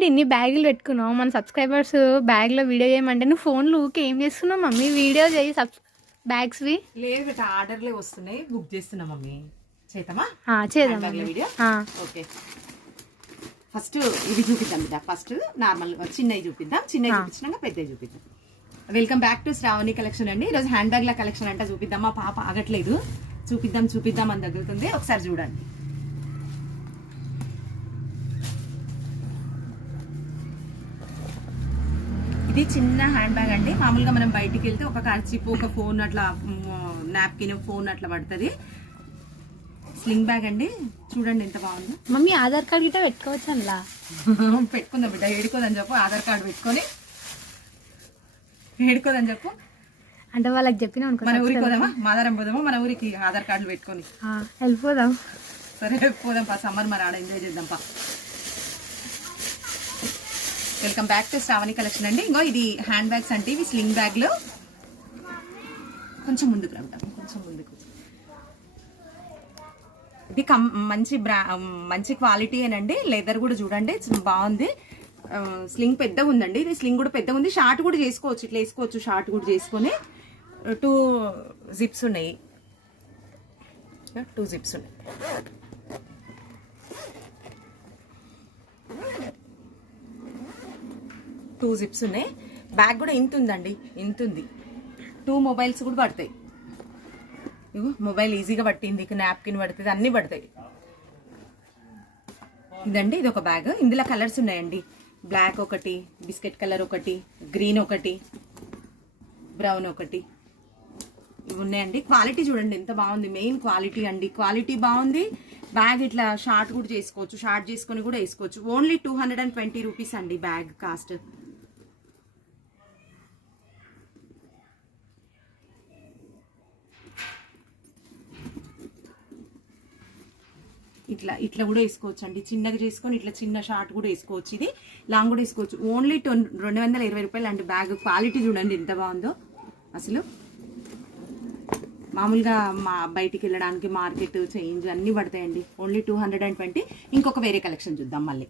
ఇన్ని బ్యాగులు పెట్టుకున్నావు, మన సబ్స్క్రైబర్స్ బ్యాగ్లో వీడియో చేయమంటే నువ్వు ఫోన్లు ఊకే ఏం చేస్తున్నావు మమ్మీ? వీడియో చేయి బ్యాగ్స్వి. లేదు బేట, ఆర్డర్లే వస్తున్నాయి, బుక్ చేస్తున్నా మమ్మీ. చేద్దామా? చేద్దాం వీడియో. ఓకే, ఫస్ట్ ఇవి చూపిద్దాం బిడ్డ. ఫస్ట్ నార్మల్ చిన్నవి చూపిద్దాం, చిన్నవి చూపించినాక పెద్దవి చూపిద్దాం. Welcome back to Shravani collection అండి. ఈరోజు హ్యాండ్ బ్యాగ్ల కలెక్షన్ అంటే చూపిద్దాం. మా పాప ఆగట్లేదు, చూపిద్దాం అని దగ్గరుతుంది. ఒకసారి చూడండి. ఇది చిన్న హ్యాండ్ బ్యాగ్ అండి. మామూలుగా మనం బయటికి వెళ్తే ఒక కర్చీపు, ఒక ఫోన్ అట్లా, నాప్కిన్, ఫోన్ అట్లా పడుతుంది. స్లింగ్ బ్యాగ్ అండి, చూడండి ఎంత బాగుందో. మమ్మీ ఆధార్ కార్డు గిట్ట పెట్టుకోవచ్చు అందులో. పెట్టుకుందాం బిడ్డ, ఏడుకోదని చెప్పు. ఆధార్ కార్డు పెట్టుకొని ఏడుకోదని చెప్పు. అంటే వాళ్ళకి చెప్పిన మన ఊరికి పోదామా? మాదారం పోదామా మన ఊరికి? ఆధార్ కార్డులు పెట్టుకొని వెళ్ళిపోదాం. సరే పోదాం పా, సమ్మర్ మరి ఆడ ఎంజాయ్ చేద్దాం పా. Welcome back to Shravani collection అండి. ఇంకో ఇది హ్యాండ్ బ్యాగ్స్ అంటే ఇవి స్లింగ్ బ్యాగ్లు. కొంచెం ముందుకు రావడం, కొంచెం ముందుకు. ఇది మంచి క్వాలిటీ అనండి. లెదర్ కూడా చూడండి బాగుంది. స్లింగ్ పెద్దగా ఉందండి. ఇది స్లింగ్ కూడా పెద్దగా ఉంది. షార్ట్ కూడా చేసుకోవచ్చు, ఇట్లా వేసుకోవచ్చు. షార్ట్ కూడా చేసుకొని 2 జిప్స్ ఉన్నాయి. 2 జిప్స్ ఉన్నాయి. బ్యాగ్ కూడా ఇంత ఉందండి, ఇంత ఉంది. 2 మొబైల్స్ కూడా పడతాయి. ఇగో మొబైల్ ఈజీగా పట్టింది, నాప్కిన్ పడుతుంది, అన్నీ పడతాయి. ఇదండి, ఇది ఒక బ్యాగ్. ఇందులో కలర్స్ ఉన్నాయండి. బ్లాక్ ఒకటి, బిస్కెట్ కలర్ ఒకటి, గ్రీన్ ఒకటి, బ్రౌన్ ఒకటి, ఇవి ఉన్నాయండి. క్వాలిటీ చూడండి ఎంత బాగుంది. మెయిన్ క్వాలిటీ అండి, క్వాలిటీ బాగుంది. బ్యాగ్ ఇట్లా షార్ట్ కూడా చేసుకోవచ్చు, షార్ట్ చేసుకొని కూడా వేసుకోవచ్చు. ఓన్లీ 220 రూపీస్ అండి బ్యాగ్ కాస్ట్. ఇట్లా కూడా వేసుకోవచ్చు అండి. చిన్నగా చేసుకొని ఇట్లా చిన్న షార్ట్ కూడా వేసుకోవచ్చు. ఇది లాంగ్ కూడా వేసుకోవచ్చు. ఓన్లీ 220 రూపాయలు అండి బ్యాగ్. క్వాలిటీ చూడండి ఎంత బాగుందో. అసలు మామూలుగా బయటికి వెళ్ళడానికి మార్కెట్ చేంజ్ అన్నీ పడతాయండి. ఓన్లీ 220. ఇంకొక వేరే కలెక్షన్ చూద్దాం మళ్ళీ.